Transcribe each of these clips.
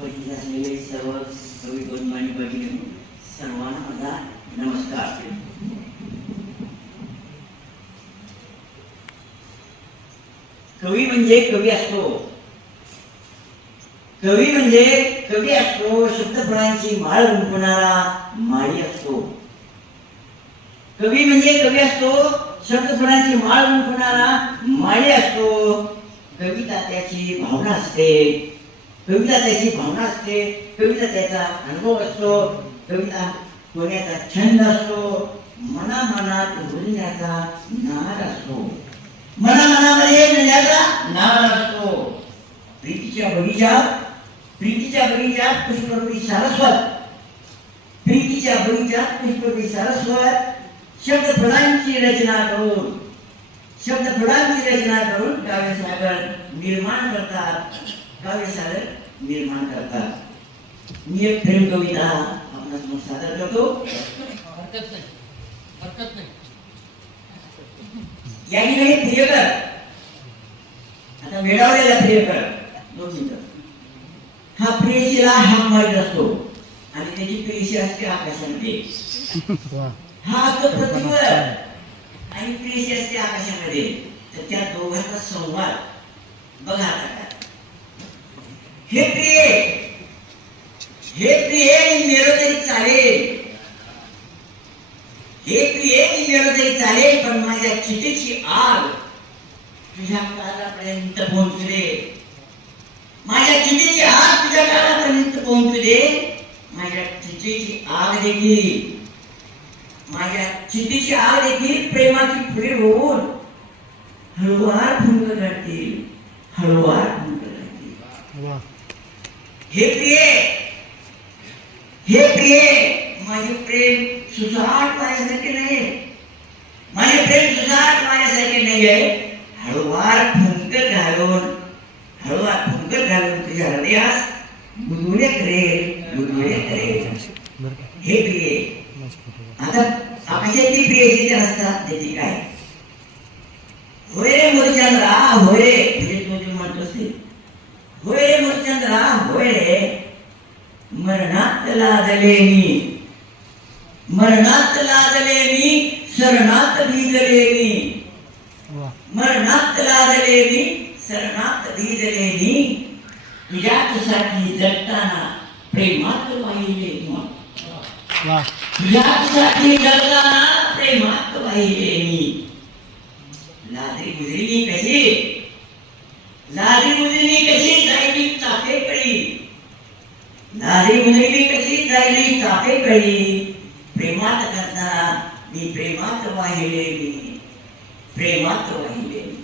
उपस्थित असलेले सर्व कवी बंधू भगिनी सर्वांना माझा नमस्कार कवी म्हणजे कवी असतो. कवी म्हणजे कवी असतो शब्दफळांची माळ गुंपणारा माळी असतो. कवी म्हणजे कवी असतो शब्दफळांची माळ गुंपणारा माळी असतो. कविता त्याची भावना असते. कविता त्याची भावना असते. कविता त्याचा अनुभव असतो. कविता कोण्याचा छंद असतो. मनामनात रुजण्याचा नार असतो. मनामनामध्ये मिळण्याचा नार असतो. प्रीतीच्या बगीचा प्रीतीच्या बगीचात पुष्पवती सारस्वत. प्रीतीच्या बगीचात पुष्पवती सारस्वत. शब्दफळांची रचना करून शब्दफळांची रचना करून काव्यसागर निर्माण करतात. काव्यसागर निर्माण करतात. मी एक प्रेम कविता आपणास सादर करतो. हरकत नाही. हरकत नाही. या ठिकाणी प्रियकर आता प्रियकर दोन मिनिटं. हा प्रेयसीला हाक मारीत असतो. आणि त्याची प्रेयसी असते आकाशामध्ये. हा असतो पृथ्वीवर आणि प्रेयसी असते आकाशामध्ये. तर त्या दोघांचा संवाद बघा आता काय हे प्रिय हे प्रिय मी मेलो तरी चालेल. हे प्रिय मी मेलो तरी चालेल पण माझ्या चितेची आग तुझ्या कालापर्यंत पोहोचू दे माझ्या चितेची आग तुझ्या कालापर्यंत पोहोचू दे माझ्या चितेची आग देखील माझ्या चितेची आग देखील प्रेमाची फुले होऊन हळुवार भंग करतील. हळुवार भंग हे प्रिय हे प्रिय, माझे प्रेम सुसाट माझ्यासारखे नाही माझे प्रेम सुसाट माझ्यासारखे नाही आहे हळुवार फुंकत घालून, हळुवार फुंकत घालून तुझ्या हृदयास गुदगुले करेल गुदगुले करेल. हे प्रिय, आता आकाशातली प्रिय जिथे असतात त्याची काय होय रे मुरचंद्रा होय. होय मरणात लाजले मी मरणात लाजले मी शरणात भिजले मी मरणात लाजले मी शरणात भिजले मी तुझ्यासाठी जगताना प्रेमात वाहिले तुझ्यासाठी जगताना प्रेमात वाहिले मी लाजरी गुजरी कशी? लाजरी गुजरी जायली चाफेकडे प्रेमात करताना मी प्रेमात वाहिले मी प्रेमात वाहिले मी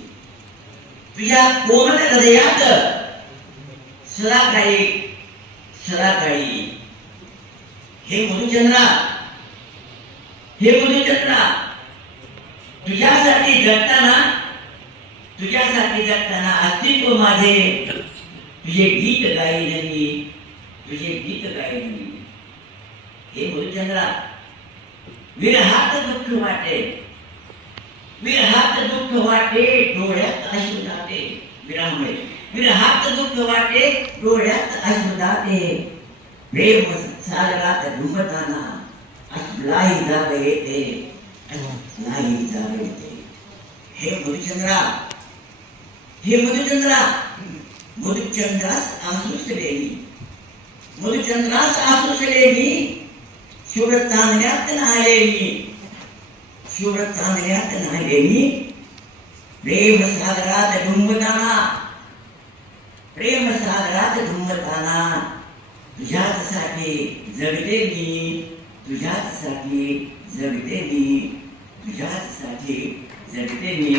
तुझ्या कोमल हृदयात सदाकाळी सदाकाळी हे मधुचंद्रा हे मधुचंद्रा तुझ्यासाठी जगताना तुझ्यासाठी जगताना अस्तित्व माझे. तुझे गीत गाईन मी. तुझे गीत मी हे मधुचंद्रा विरहात दुःख वाटे. विरहात दुःख वाटे, डोळ्यात अश्रू जाते विरामुळे विरहात दुःख वाटे, डोळ्यात अश्रू जाते प्रेम सागरात डुंबताना असलाही जाग येते. असलाही जाग येते. हे मधुचंद्रा हे मधुचंद्रा मधुचंद्रास आसुसले मी मधुचंद्रास आसुसले मी शुभ चांदण्यात नाले मी शुभ चांदण्यात नाले मी प्रेम सागरात डुंबताना प्रेम सागरात डुंबताना तुझ्याचसाठी जगते मी तुझ्याचसाठी जगते मी तुझ्याचसाठी जगते मी